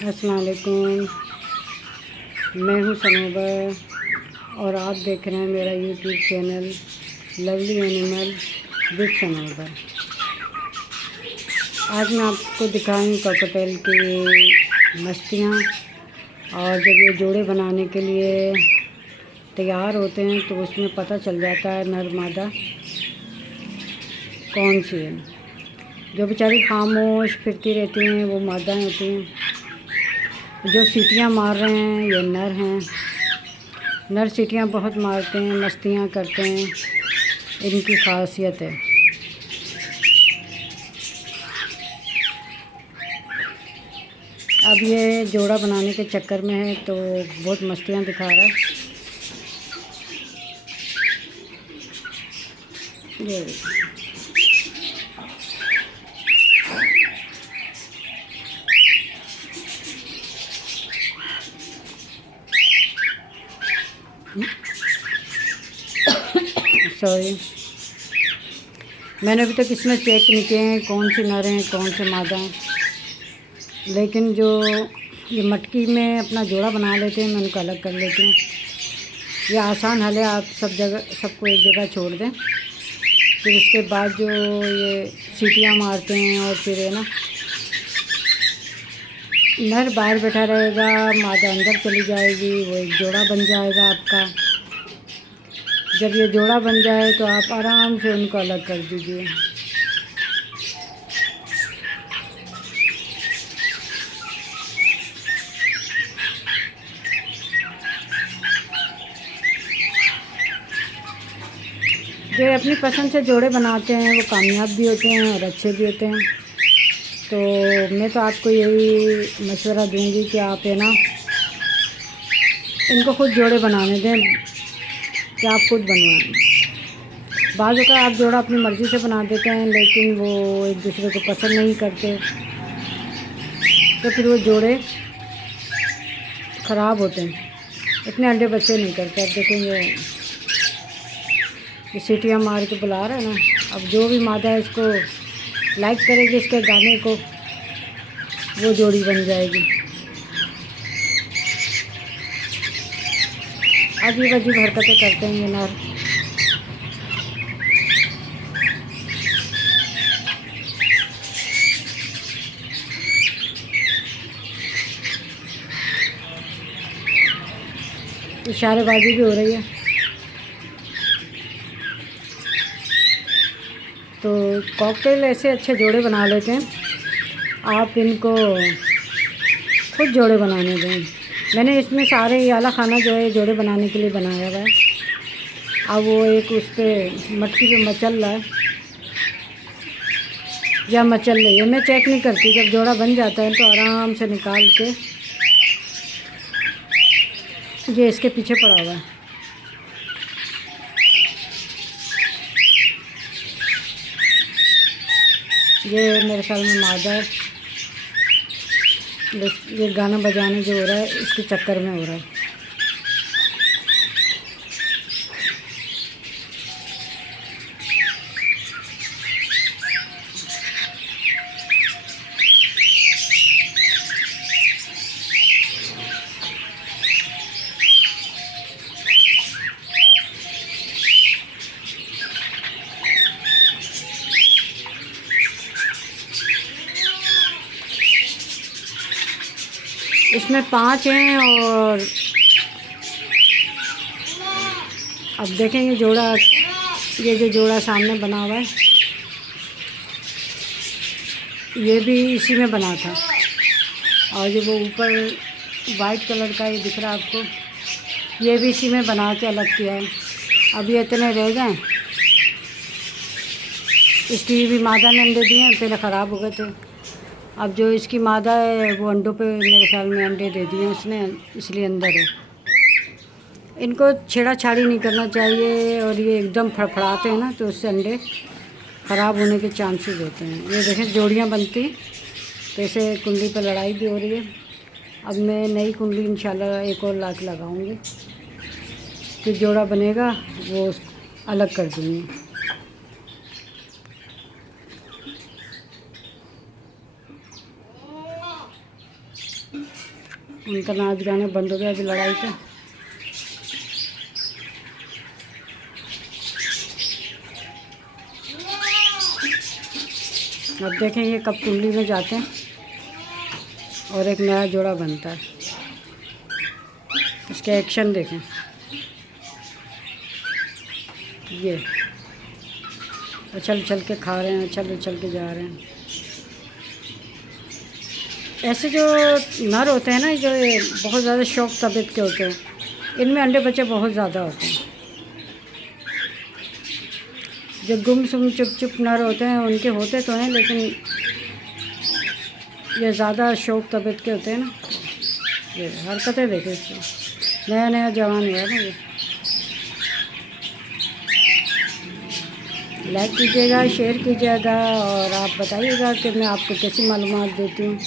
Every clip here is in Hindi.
अस्सलाम वालेकुम। मैं हूँ सनोबर और आप देख रहे हैं मेरा YouTube channel lovely animal with Sanobar. आज मैं आपको दिखाऊँ कॉकटेल की मस्तियाँ। और जब ये जोड़े बनाने के लिए तैयार होते हैं तो उसमें पता चल जाता है नर मादा कौन सी है। जो बेचारी खामोश फिरती रहती हैं वो मादाएँ होती हैं। जो सीटियाँ मार रहे हैं ये नर हैं। नर सीटियाँ बहुत मारते हैं, मस्तियाँ करते हैं, इनकी खासियत है। अब ये जोड़ा बनाने के चक्कर में है तो बहुत मस्तियाँ दिखा रहा है। ये सॉरी, मैंने अभी तक इसमें चेक नहीं किए हैं कौन सी नर हैं कौन से मादा हैं। लेकिन जो ये मटकी में अपना जोड़ा बना लेते हैं मैं उनको अलग कर लेती हूँ। ये आसान हल है, आप सब जगह सबको एक जगह छोड़ दें। फिर उसके बाद जो ये सीटियाँ मारते हैं और फिर है ना नर बाहर बैठा रहेगा, मादा अंदर चली जाएगी, वो एक जोड़ा बन जाएगा आपका। जब ये जोड़ा बन जाए तो आप आराम से उनको अलग कर दीजिए। जो अपनी पसंद से जोड़े बनाते हैं वो कामयाब भी होते हैं और अच्छे भी होते हैं। तो मैं तो आपको यही मशवरा दूंगी कि आप है ना इनको खुद जोड़े बनाने दें कि आप खुद बनवाएं। बाज़ अगर आप जोड़ा अपनी मर्ज़ी से बना देते हैं लेकिन वो एक दूसरे को पसंद नहीं करते तो फिर वो जोड़े ख़राब होते हैं, इतने अंडे बच्चे नहीं करते। अब देखेंगे ये सीटियाँ मार के बुला रहा है ना। अब जो भी मादा है इसको लाइक करेगी, इसके गाने को, वो जोड़ी बन जाएगी। अजीब अजीब हरकतें करते हैं ये नर। इशारेबाजी भी हो रही है। तो कॉकटेल ऐसे अच्छे जोड़े बना लेते हैं, आप इनको खुद जोड़े बनाने दें। मैंने इसमें सारे ये आला खाना जो है जोड़े बनाने के लिए बनाया हुआ है। अब वो एक उस पर मटकी पे मचल रहा है या मचल रही है, मैं चेक नहीं करती। जब जोड़ा बन जाता है तो आराम से निकाल के ये इसके पीछे पड़ा हुआ है। ये मेरे ख्याल में मादा है। ये गाना बजाने जो हो रहा है इसके चक्कर में हो रहा है। इसमें 5 हैं और अब देखेंगे जोड़ा, ये जो जोड़ा सामने बना हुआ है ये भी इसी में बना था। और जो वो ऊपर वाइट कलर का ये दिख रहा है आपको, ये भी इसी में बना के अलग किया है। अब ये इतने रह गए। इसकी भी मादा ने अंडे दिए हैं, पहले ख़राब हो गए थे। अब जो इसकी मादा है वो अंडों पे मेरे ख्याल में अंडे दे दिए उसने, इसलिए अंदर है। इनको छेड़ा छाड़ी नहीं करना चाहिए और ये एकदम फड़फड़ाते हैं ना तो उससे अंडे ख़राब होने के चांसेस होते हैं। ये देखें जोड़ियाँ बनती तो ऐसे कुंडली पर लड़ाई भी हो रही है। अब मैं नई कुंडली इंशाल्लाह एक और लाख लगाऊंगी, फिर जोड़ा बनेगा वो अलग कर दूँगी। उनका नाच गाने बंद हो गया अभी लड़ाई पे। अब देखें ये कब कुंडली में जाते हैं और एक नया जोड़ा बनता है। इसके एक्शन देखें, ये उछल उछल के खा रहे हैं, उछल उछल के जा रहे हैं। ऐसे जो नर होते हैं ना, जो बहुत ज़्यादा शौक तबीयत के होते हैं, इनमें अंडे बच्चे बहुत ज़्यादा होते हैं। जो गुमसुम चुप चुप नर होते हैं उनके होते तो हैं, लेकिन ये ज़्यादा शौक तबीयत के होते हैं ना। ये हरकतें देखें इसकी, नया नया जवान हुआ है ना ये। लाइक कीजिएगा, शेयर कीजिएगा और आप बताइएगा कि मैं आपको कैसी मालूमात देती हूँ।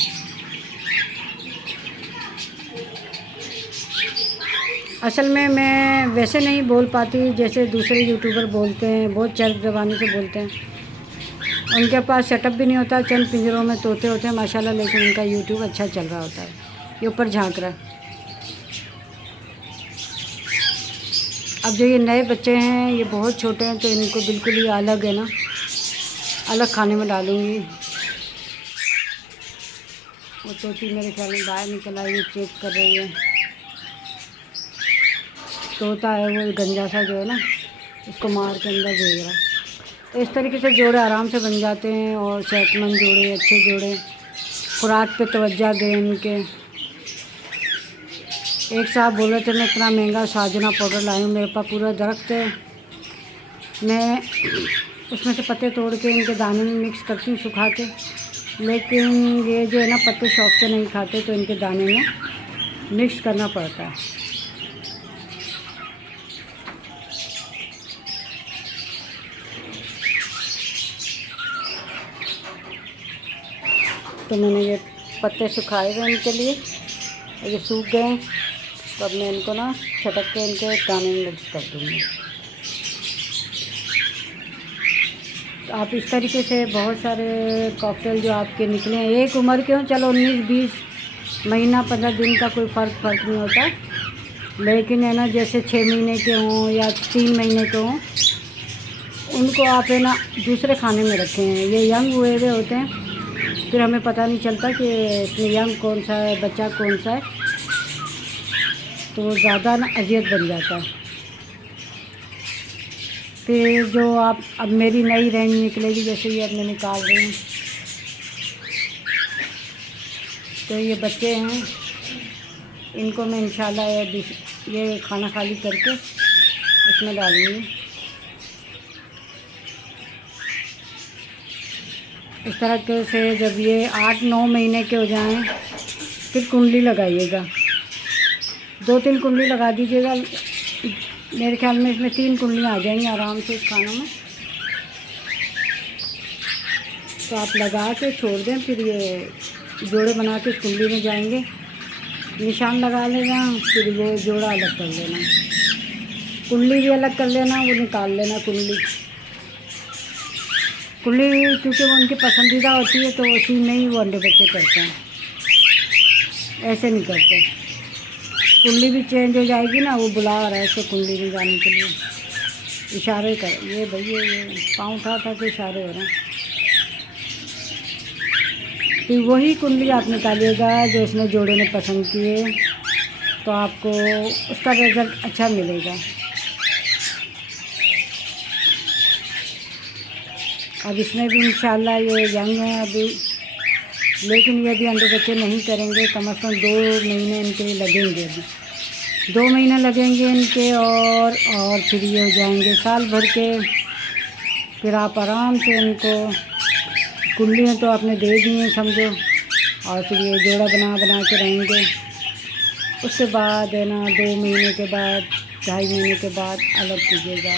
असल में मैं वैसे नहीं बोल पाती जैसे दूसरे यूट्यूबर बोलते हैं, बहुत चर्ब ज़बानी से बोलते हैं। उनके पास सेटअप भी नहीं होता, चंद पिंजरों में तोते होते हैं माशाल्लाह, लेकिन उनका यूट्यूब अच्छा चल रहा होता है। ये ऊपर झांक रहा है। अब जो ये नए बच्चे हैं ये बहुत छोटे हैं, तो इनको बिल्कुल ही अलग है ना, अलग खाने में डालूँगी। वो तोती मेरे ख्याल में बाहर निकल आई, ये चेक कर रही है। तोता है वो गंजा सा जो है ना, उसको मार के अंदर भेज रहा है। तो इस तरीके से जोड़े आराम से बन जाते हैं और सेहतमंद जोड़े, अच्छे जोड़े। खुराक पे तवज्जो दें इनके। एक साहब बोल रहे थे मैं इतना महंगा साजना पाउडर लाई हूँ, मेरे पास पूरा दरख्त है, मैं उसमें से पत्ते तोड़ के इनके दाने में मिक्स करती हूँ सुखा के, लेकिन ये जो है ना पत्ते शौक से नहीं खाते, तो इनके दाने में मिक्स करना पड़ता है। तो मैंने ये पत्ते सुखाए हुए इनके लिए, ये सूख गए, तो अब मैं इनको ना छटक के इनके दाने में मिक्स कर दूँगी। तो आप इस तरीके से बहुत सारे कॉकटेल जो आपके निकले हैं, एक उम्र के हों, चलो 19-20 महीना 15 दिन का कोई फ़र्क नहीं होता, लेकिन है ना जैसे 6 महीने के हों या 3 महीने के हों, उनको आप है ना दूसरे खाने में रखें। ये यंग हुए हुए होते हैं, फिर हमें पता नहीं चलता कि इसमें यंग कौन सा है, बच्चा कौन सा है, तो ज़्यादा ना अजियत बन जाता है। फिर जो आप अब मेरी नई रेंज निकलेगी, जैसे ये अब मैं निकाल रही हूँ, तो ये बच्चे हैं, इनको मैं इंशाल्लाह ये खाना खाली करके इसमें डालूँगी। इस तरह से जब ये 8-9 महीने के हो जाएं, फिर कुंडली लगाइएगा, 2-3 कुंडली लगा दीजिएगा। मेरे ख्याल में इसमें 3 कुंडलियाँ आ जाएंगी आराम से इस खाना में। तो आप लगा के छोड़ दें, फिर ये जोड़े बना के इस कुंडली में जाएंगे, निशान लगा लेना, फिर वो जोड़ा अलग कर लेना, कुंडली भी अलग कर लेना, वो निकाल लेना कुंडली। क्योंकि वो उनकी पसंदीदा होती है, तो उसी में ही वो अंडे बच्चे करते हैं, ऐसे नहीं करते। कुंडली भी चेंज हो जाएगी ना, वो बुला रहा है इसको कुंडली में जाने के लिए, इशारे कर, ये भैया ये पाँव उठा के इशारे हो रहे हैं। फिर वही कुंडली आप निकालिएगा जो इसने जोड़े ने पसंद किए, तो आपको उसका रिज़ल्ट अच्छा मिलेगा। अब इसमें भी इंशाल्लाह ये यंग हैं अभी, लेकिन ये भी अंडे बच्चे नहीं करेंगे, कम से कम 2 महीने इनके लिए लगेंगे। अभी 2 महीने लगेंगे इनके, और फिर ये हो जाएंगे साल भर के। फिर आप आराम से इनको कुंडलियाँ तो आपने दे दी हैं समझो, और फिर ये जोड़ा बना के रहेंगे। उसके बाद है ना 2 महीने के बाद, 2.5 महीने के बाद अलग कीजिएगा।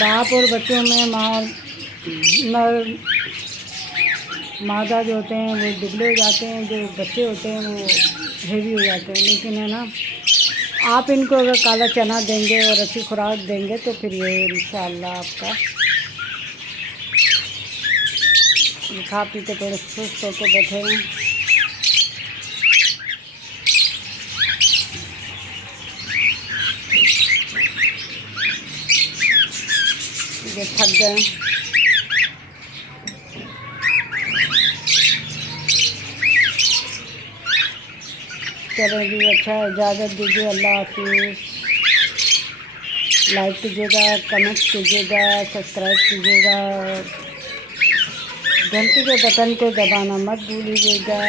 बाप और बच्चों में मादा जो होते हैं वो दुबले हो जाते हैं, जो बच्चे होते हैं वो हेवी हो जाते हैं, लेकिन है ना आप इनको अगर काला चना देंगे और अच्छी खुराक देंगे तो फिर ये इंशाअल्लाह आपका खा पी के थोड़े सुस्त होकर बैठे हैं। ये थक गए। चलो जी, अच्छा इजाज़त दीजिए। अल्लाह हाफिज़। लाइक कीजिएगा, कमेंट कीजिएगा, सब्सक्राइब कीजिएगा, घंटी के बटन को दबाना मत भूलिएगा।